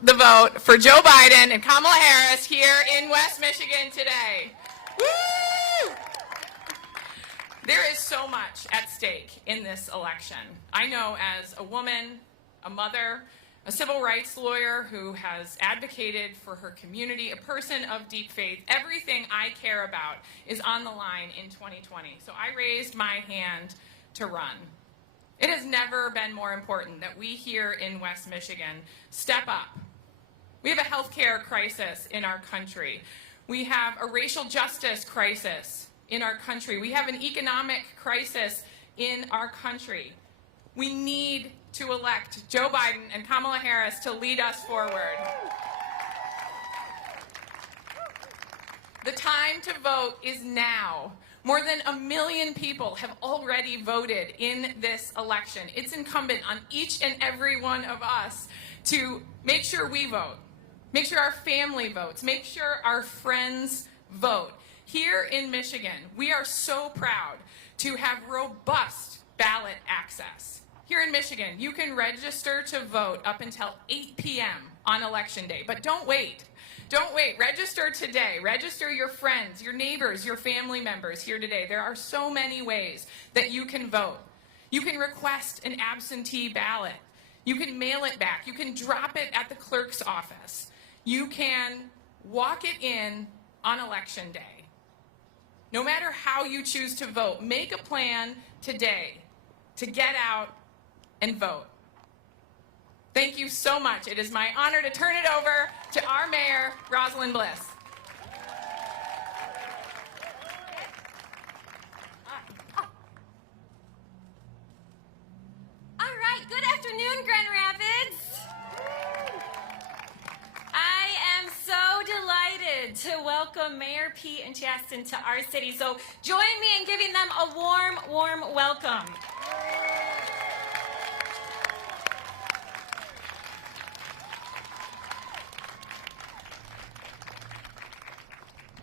the vote for Joe Biden and Kamala Harris here in West Michigan today. Woo! There is so much at stake in this election. I know as a woman, a mother, a civil rights lawyer who has advocated for her community, a person of deep faith, everything I care about is on the line in 2020. So I raised my hand to run. It has never been more important that we here in West Michigan step up. We have a healthcare crisis in our country. We have a racial justice crisis in our country. We have an economic crisis in our country. We need to elect Joe Biden and Kamala Harris to lead us forward. The time to vote is now. More than 1 million people have already voted in this election. It's incumbent on each and every one of us to make sure we vote, make sure our family votes, make sure our friends vote. Here in Michigan, we are so proud to have robust ballot access. Here in Michigan, you can register to vote up until 8 p.m. on Election Day, but don't wait. Don't wait. Register today. Register your friends, your neighbors, your family members here today. There are so many ways that you can vote. You can request an absentee ballot. You can mail it back. You can drop it at the clerk's office. You can walk it in on Election Day. No matter how you choose to vote, make a plan today to get out and vote. Thank you so much. It is my honor to turn it over to our mayor, Rosalind Bliss. All right, good afternoon, Grand Rapids. I am so delighted to welcome Mayor Pete and Chasten to our city. So join me in giving them a warm, warm welcome.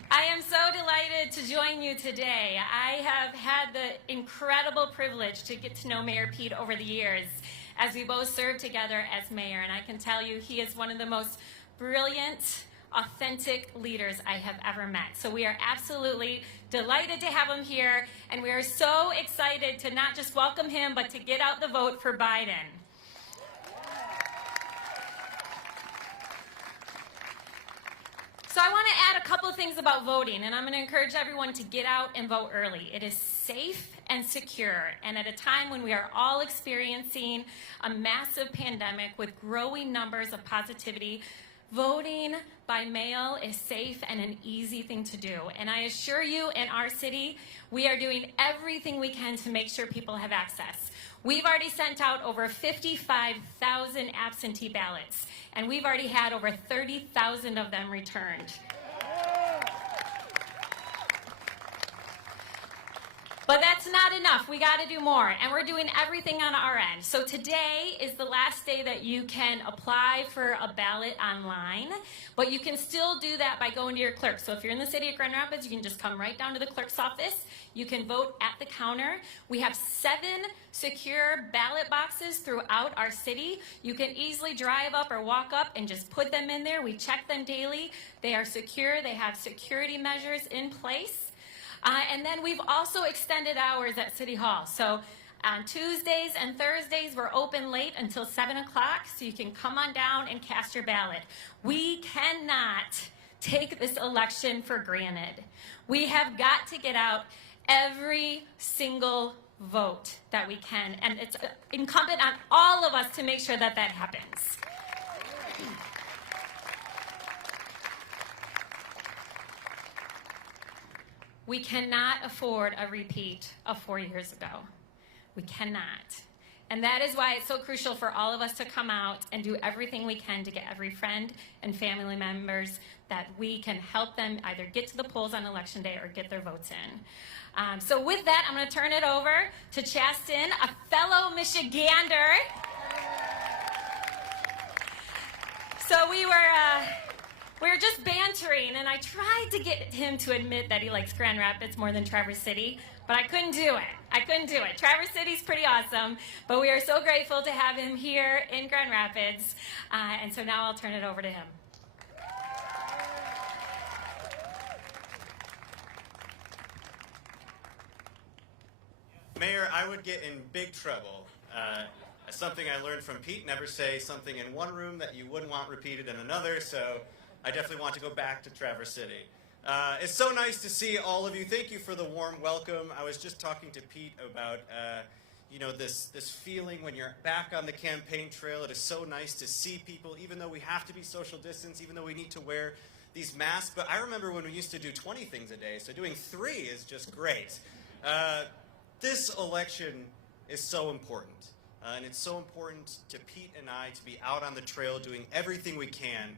I am so delighted to join you today. I have had the incredible privilege to get to know Mayor Pete over the years as we both served together as mayor, and I can tell you he is one of the most brilliant, authentic leaders I have ever met. So we are absolutely delighted to have him here, and we are so excited to not just welcome him, but to get out the vote for Biden. So I want to add a couple of things about voting, and I'm going to encourage everyone to get out and vote early. It is safe and secure, and at a time when we are all experiencing a massive pandemic with growing numbers of positivity, voting by mail is safe and an easy thing to do. And I assure you, in our city, we are doing everything we can to make sure people have access. We've already sent out over 55,000 absentee ballots, and we've already had over 30,000 of them returned. But that's not enough. We got to do more, and we're doing everything on our end. So today is the last day that you can apply for a ballot online, but you can still do that by going to your clerk. So if you're in the city of Grand Rapids, you can just come right down to the clerk's office. You can vote at the counter. We have 7 secure ballot boxes throughout our city. You can easily drive up or walk up and just put them in there. We check them daily. They are secure. They have security measures in place. And then we've also extended hours at City Hall. So on Tuesdays and Thursdays, we're open late until 7 o'clock, so you can come on down and cast your ballot. We cannot take this election for granted. We have got to get out every single vote that we can, and it's incumbent on all of us to make sure that that happens. We cannot afford a repeat of 4 years ago. We cannot. And that is why it's so crucial for all of us to come out and do everything we can to get every friend and family members that we can help them either get to the polls on Election Day or get their votes in. So with that, I'm going to turn it over to Chasten, a fellow Michigander. So we were We were just bantering, and I tried to get him to admit that he likes Grand Rapids more than Traverse City, but I couldn't do it. Traverse City's pretty awesome, but we are so grateful to have him here in Grand Rapids, and so now I'll turn it over to him. Mayor, I would get in big trouble. Something I learned from Pete, never say something in one room that you wouldn't want repeated in another, so I definitely want to go back to Traverse City. It's so nice to see all of you. Thank you for the warm welcome. I was just talking to Pete about this feeling when you're back on the campaign trail. It is so nice to see people, even though we have to be social distance, even though we need to wear these masks. But I remember when we used to do 20 things a day, so doing 3 is just great. This election is so important. And it's so important to Pete and I to be out on the trail doing everything we can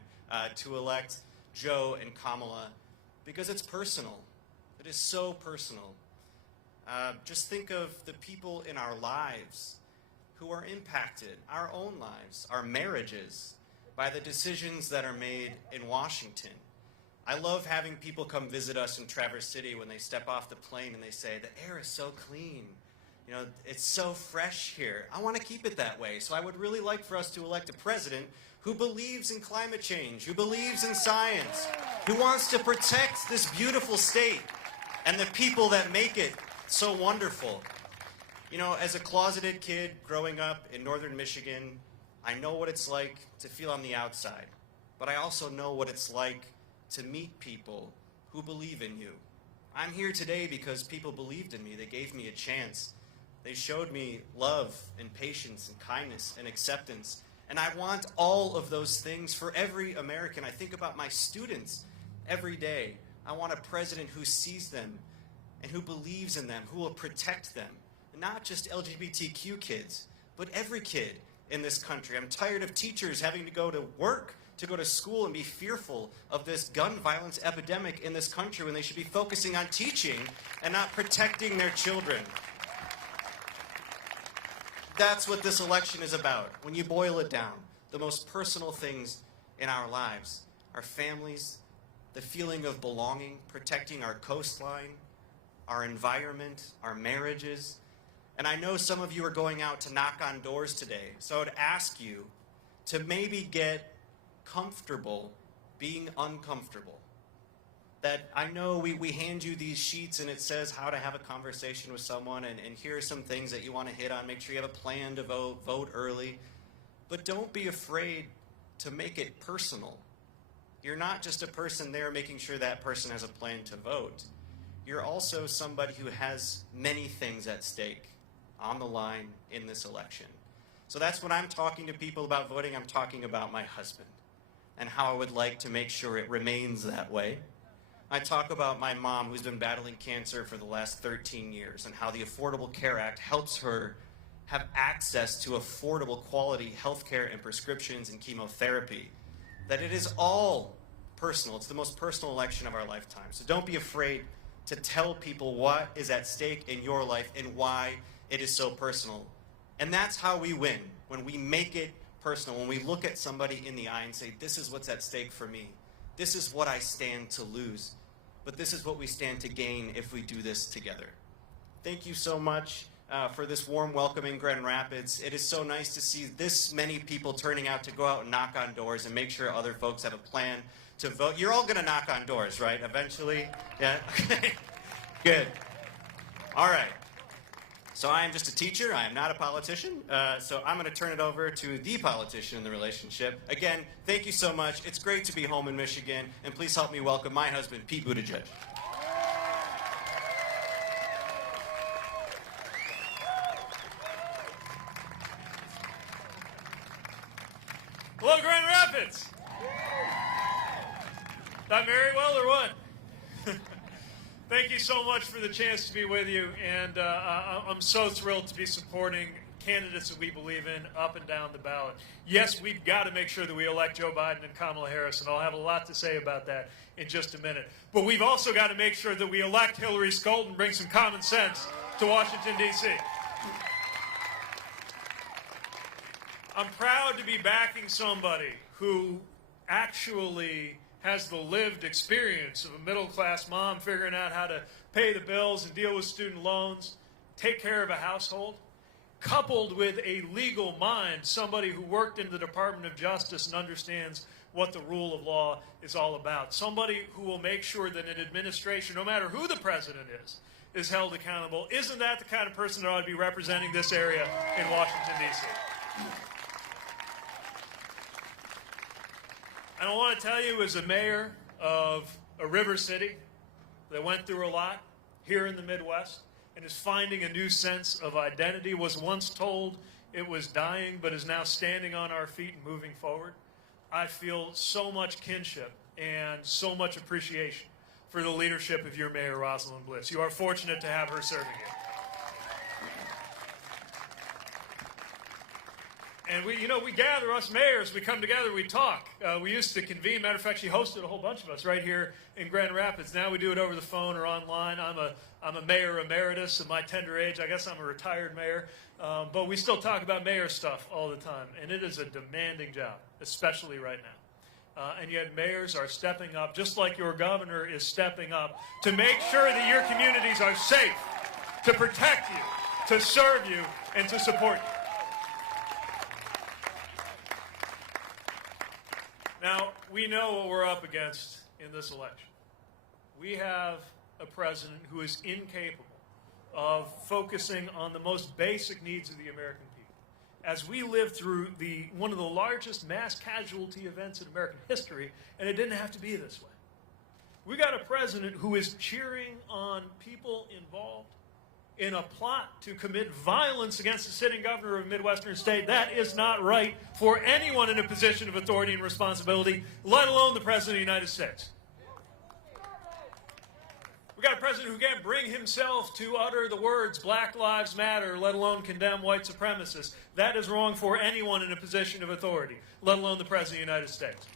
to elect Joe and Kamala, because it's personal. It is so personal. Just think of the people in our lives who are impacted, our own lives, our marriages, by the decisions that are made in Washington. I love having people come visit us in Traverse City when they step off the plane and they say, the air is so clean. You know, it's so fresh here. I want to keep it that way. So I would really like for us to elect a president who believes in climate change, who believes in science, who wants to protect this beautiful state and the people that make it so wonderful. You know, as a closeted kid growing up in northern Michigan, I know what it's like to feel on the outside, but I also know what it's like to meet people who believe in you. I'm here today because people believed in me. They gave me a chance. They showed me love and patience and kindness and acceptance. And I want all of those things for every American. I think about my students every day. I want a president who sees them and who believes in them, who will protect them. And not just LGBTQ kids, but every kid in this country. I'm tired of teachers having to go to work, to go to school and be fearful of this gun violence epidemic in this country when they should be focusing on teaching and not protecting their children. That's what this election is about. When you boil it down, the most personal things in our lives, our families, the feeling of belonging, protecting our coastline, our environment, our marriages. And I know some of you are going out to knock on doors today, so I would ask you to maybe get comfortable being uncomfortable. That I know we hand you these sheets and it says how to have a conversation with someone, and here are some things that you want to hit on. Make sure you have a plan to vote early. But don't be afraid to make it personal. You're not just a person there making sure that person has a plan to vote. You're also somebody who has many things at stake on the line in this election. So that's when I'm talking to people about voting, I'm talking about my husband and how I would like to make sure it remains that way. I talk about my mom who's been battling cancer for the last 13 years and how the Affordable Care Act helps her have access to affordable quality health care and prescriptions and chemotherapy. That it is all personal. It's the most personal election of our lifetime. So don't be afraid to tell people what is at stake in your life and why it is so personal. And that's how we win, when we make it personal, when we look at somebody in the eye and say, this is what's at stake for me. This is what I stand to lose. But this is what we stand to gain if we do this together. Thank you so much for this warm welcome in Grand Rapids. It is so nice to see this many people turning out to go out and knock on doors and make sure other folks have a plan to vote. You're all going to knock on doors, right, eventually? Yeah? Okay. Good. All right. So I am just a teacher. I am not a politician. So I'm going to turn it over to the politician in the relationship. Again, thank you so much. It's great to be home in Michigan. And please help me welcome my husband, Pete Buttigieg. Hello, Grand Rapids. Not very well or what? Thank you so much for the chance to be with you, and I'm so thrilled to be supporting candidates that we believe in up and down the ballot. Yes, we've got to make sure that we elect Joe Biden and Kamala Harris, and I'll have a lot to say about that in just a minute. But we've also got to make sure that we elect Hillary Scholten, bring some common sense to Washington, D.C. I'm proud to be backing somebody who actually has the lived experience of a middle-class mom figuring out how to pay the bills and deal with student loans, take care of a household, coupled with a legal mind, somebody who worked in the Department of Justice and understands what the rule of law is all about. Somebody who will make sure that an administration, no matter who the president is held accountable. Isn't that the kind of person that ought to be representing this area in Washington, D.C.? And I want to tell you, as a mayor of a river city that went through a lot here in the Midwest and is finding a new sense of identity, was once told it was dying but is now standing on our feet and moving forward, I feel so much kinship and so much appreciation for the leadership of your Mayor, Rosalind Bliss. You are fortunate to have her serving you. And we gather, us mayors, we come together, we talk. We used to convene. Matter of fact, she hosted a whole bunch of us right here in Grand Rapids. Now we do it over the phone or online. I'm a mayor emeritus at my tender age. I guess I'm a retired mayor. But we still talk about mayor stuff all the time. And it is a demanding job, especially right now. And yet mayors are stepping up, just like your governor is stepping up, to make sure that your communities are safe, to protect you, to serve you, and to support you. Now, we know what we're up against in this election. We have a president who is incapable of focusing on the most basic needs of the American people. As we live through one of the largest mass casualty events in American history, and it didn't have to be this way. We got a president who is cheering on people involved in a plot to commit violence against the sitting governor of a Midwestern state. That is not right for anyone in a position of authority and responsibility, let alone the President of the United States. We got a president who can't bring himself to utter the words Black Lives Matter, let alone condemn white supremacists. That is wrong for anyone in a position of authority, let alone the President of the United States.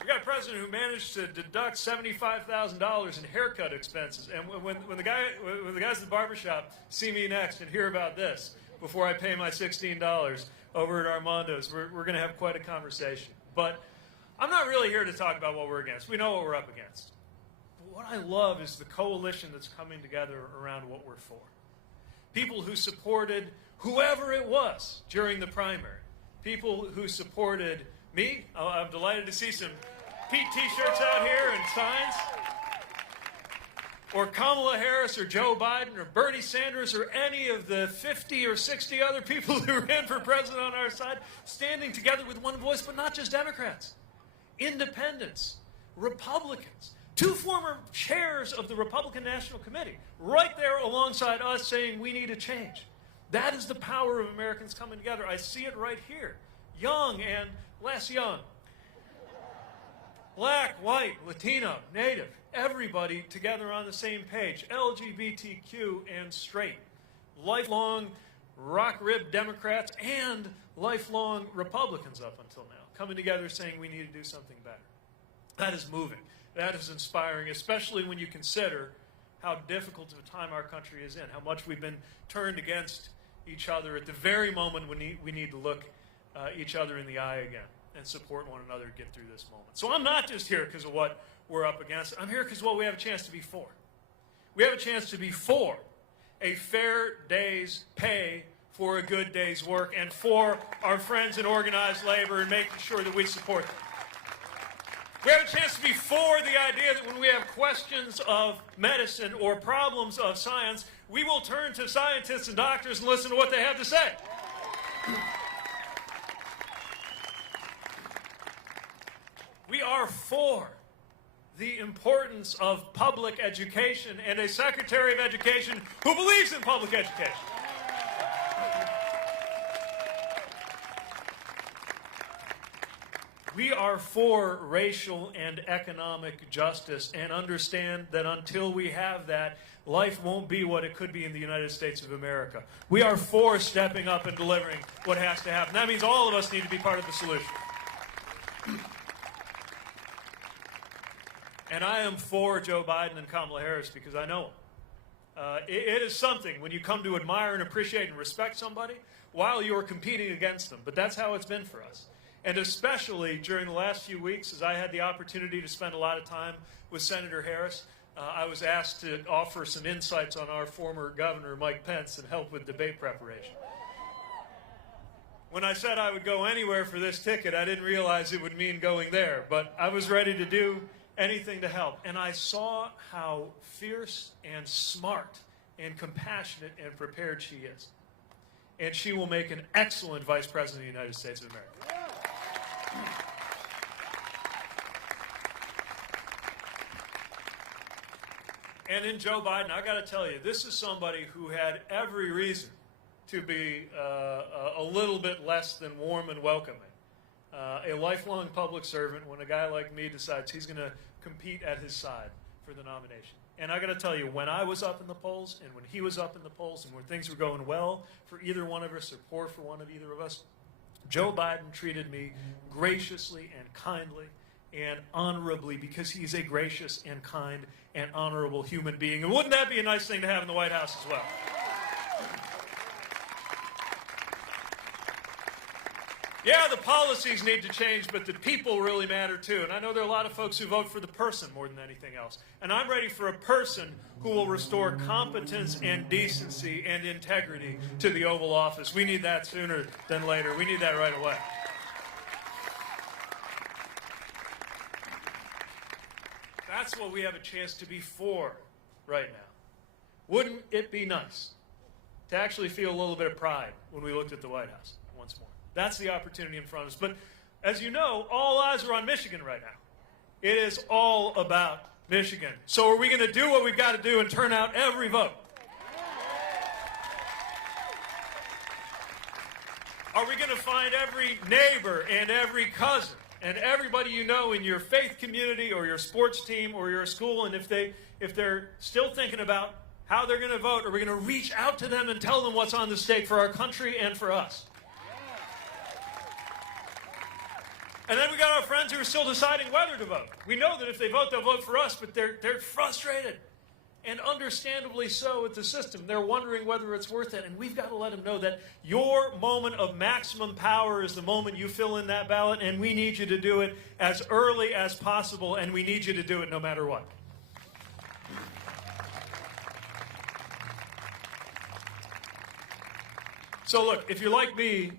We got a president who managed to deduct $75,000 in haircut expenses. And when the guys at the barbershop see me next and hear about this, before I pay my $16 over at Armando's, we're going to have quite a conversation. But I'm not really here to talk about what we're against. We know what we're up against. But what I love is the coalition that's coming together around what we're for. People who supported whoever it was during the primary. People who supported me. I'm delighted to see some Pete T-shirts out here and signs. Or Kamala Harris or Joe Biden or Bernie Sanders or any of the 50 or 60 other people who ran for president on our side, standing together with one voice, but not just Democrats. Independents, Republicans, two former chairs of the Republican National Committee, right there alongside us saying we need a change. That is the power of Americans coming together. I see it right here. Young and less young. Black, white, Latino, Native, everybody together on the same page. LGBTQ and straight. Lifelong rock-ribbed Democrats and lifelong Republicans up until now, coming together saying we need to do something better. That is moving. That is inspiring, especially when you consider how difficult of a time our country is in, how much we've been turned against each other at the very moment when we need to look each other in the eye again and support one another to get through this moment. So I'm not just here because of what we're up against. I'm here because of what we have a chance to be for. We have a chance to be for a fair day's pay for a good day's work and for our friends in organized labor and making sure that we support them. We have a chance to be for the idea that when we have questions of medicine or problems of science, we will turn to scientists and doctors and listen to what they have to say. We are for the importance of public education and a Secretary of Education who believes in public education. We are for racial and economic justice and understand that until we have that, life won't be what it could be in the United States of America. We are for stepping up and delivering what has to happen. That means all of us need to be part of the solution. And I am for Joe Biden and Kamala Harris because I know them. It is something when you come to admire and appreciate and respect somebody while you're competing against them. But that's how it's been for us. And especially during the last few weeks, as I had the opportunity to spend a lot of time with Senator Harris, I was asked to offer some insights on our former governor, Mike Pence, and help with debate preparation. When I said I would go anywhere for this ticket, I didn't realize it would mean going there, but I was ready to do anything to help. And I saw how fierce and smart and compassionate and prepared she is. And she will make an excellent Vice President of the United States of America. And in Joe Biden, I got to tell you, this is somebody who had every reason to be a little bit less than warm and welcoming. A lifelong public servant, when a guy like me decides he's going to compete at his side for the nomination. And I got to tell you, when I was up in the polls and when he was up in the polls and when things were going well for either one of us or poor for one of either of us, Joe Biden treated me graciously and kindly and honorably because he's a gracious and kind and honorable human being. And wouldn't that be a nice thing to have in the White House as well? Yeah, the policies need to change, but the people really matter too. And I know there are a lot of folks who vote for the person more than anything else. And I'm ready for a person who will restore competence and decency and integrity to the Oval Office. We need that sooner than later. We need that right away. That's what we have a chance to be for right now. Wouldn't it be nice to actually feel a little bit of pride when we looked at the White House once more? That's the opportunity in front of us. But as you know, all eyes are on Michigan right now. It is all about Michigan. So are we going to do what we've got to do and turn out every vote? Are we going to find every neighbor and every cousin and everybody you know in your faith community or your sports team or your school, and if they're still thinking about how they're going to vote, are we going to reach out to them and tell them what's on the stake for our country and for us? And then we got our friends who are still deciding whether to vote. We know that if they vote, they'll vote for us, but they're frustrated, and understandably so with the system. They're wondering whether it's worth it, and we've got to let them know that your moment of maximum power is the moment you fill in that ballot, and we need you to do it as early as possible, and we need you to do it no matter what. So look, if you're like me,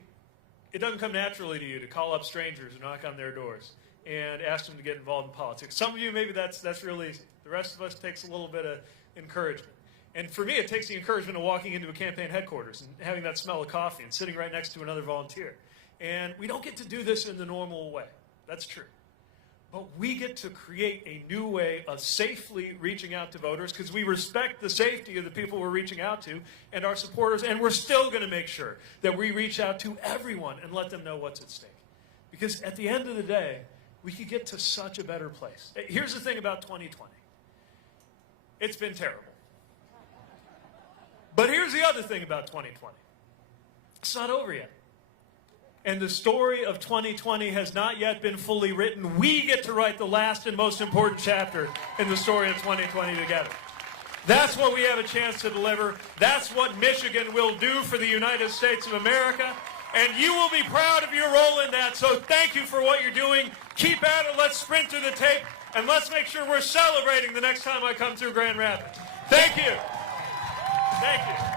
it doesn't come naturally to you to call up strangers and knock on their doors and ask them to get involved in politics. Some of you, maybe that's real easy. The rest of us takes a little bit of encouragement. And for me, it takes the encouragement of walking into a campaign headquarters and having that smell of coffee and sitting right next to another volunteer. And we don't get to do this in the normal way. That's true. But we get to create a new way of safely reaching out to voters because we respect the safety of the people we're reaching out to and our supporters, and we're still going to make sure that we reach out to everyone and let them know what's at stake. Because at the end of the day, we could get to such a better place. Here's the thing about 2020. It's been terrible. But here's the other thing about 2020. It's not over yet. And the story of 2020 has not yet been fully written. We get to write the last and most important chapter in the story of 2020 together. That's what we have a chance to deliver. That's what Michigan will do for the United States of America. And you will be proud of your role in that. So thank you for what you're doing. Keep at it. Let's sprint through the tape. And let's make sure we're celebrating the next time I come through Grand Rapids. Thank you. Thank you.